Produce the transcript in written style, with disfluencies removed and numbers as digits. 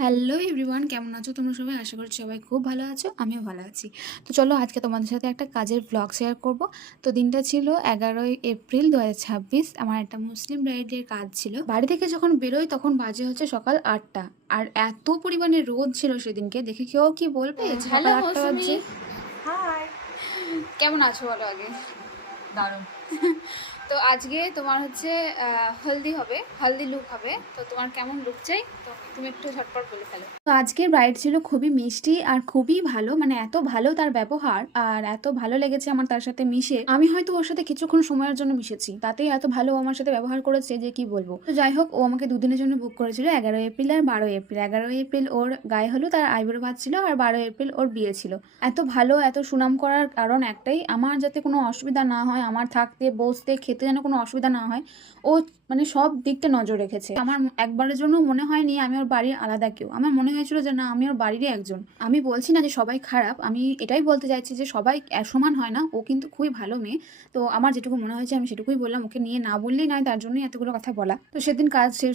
Hello everyone, কেমন আছো তোমরা সবাই? আশা করি সবাই খুব ভালো আছো, আমিও ভালো আছি। তো চলো আজকে তোমাদের সাথে একটা কাজের ব্লগ শেয়ার করব। তো দিনটা ছিল 11ই এপ্রিল 2026। আমার একটা মুসলিম ব্রাইডের কাজ ছিল। বাড়ি থেকে যখন বেরোই তখন বাজে হচ্ছে সকাল 8টা। আর এত পরিমাণে রোদ ছিল সেদিনকে, দেখে কেউ কি বলবে যে সকাল হ্যালো 8টা মৌসুমি। বাজছে? হাই। কেমন আছো বলো আগে। দারুণ। তো আজকে তোমার হচ্ছে হলদি হবে, হলদি লুক হবে। তো তোমার কেমন লুক চাই, তো তুমি একটু ঝটপট বলে ফেলো। তো আজকের ব্রাইড ছিল খুবই মিষ্টি আর খুবই ভালো, মানে এত ভালো তার ব্যবহার আর এত ভালো লেগেছে আমার তার সাথে মিশে। আমি হয়তো ওর সাথে কিছুক্ষণ সময়ের জন্য মিশেছি, তাতেই এত ভালো ও আমার সাথে ব্যবহার করেছে যে কি বলবো। তো যাই হোক, ও আমাকে দুদিনের জন্য বুক করেছিল, 11 এপ্রিল আর 12 এপ্রিল। 11 এপ্রিল ওর গায়ে হলুদ আর আইবুড়ো ভাত ছিল, আর 12 এপ্রিল ওর বিয়ে ছিল। এত ভালো এত সুনাম করার কারণ একটাই, আমার যাতে কোনো অসুবিধা না হয়, আমার থাকতে বসতে খেতে যেন কোনো অসুবিধা না হয়। ও মানে সব দিকটা নজর রেখেছে। আমার একবারের জন্য মনে হয়নি আমি ওর বাড়ির আলাদা কেউ, আমার মনে হয়েছিল যে না, আমি ওর বাড়িরই একজন। আমি বলছি না যে সবাই খারাপ, আমি এটাই বলতে চাইছি যে সবাই সমান হয় না। ও কিন্তু খুবই ভালো মেয়ে। তো আমার যেটুকু মনে হয়েছে আমি সেটুকুই বললাম, ওকে নিয়ে না বললেই নয়, তার জন্যই এতগুলো কথা বলা। তো সেদিন কাজ শেষ